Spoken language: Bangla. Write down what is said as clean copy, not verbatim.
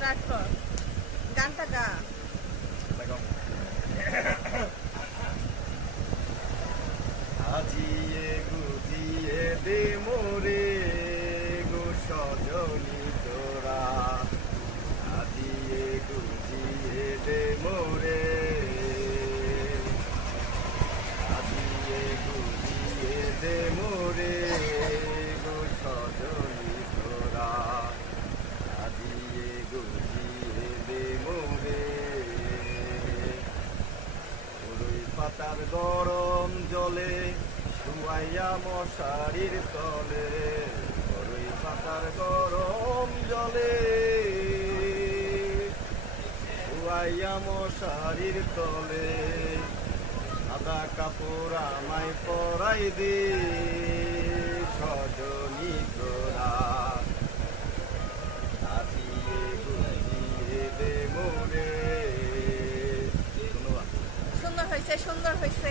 স্টার্ট কর গানটা গা। আজিয়ে গুজিয়ে দে মোরে গো সজনী তোরা, আজিয়ে গুজিয়ে দে মোরে, আজিয়ে গুজিয়ে দে মোরে গো সজনী তোরা, আজিয়ে গুজিয়ে দে মোরে। পুরুই পাতার গরম জলে শুয়াইয়া মশারির তলে, পুরুই পাতার গরম জলে শুয়াইয়া মশারির তলে, সাদা কাপড় আমায় পরাই দে সজনী তোরা, আজিয়ে গুজিয়ে দে মোরে। সুন্দর হয়েছে, সুন্দর হয়েছে।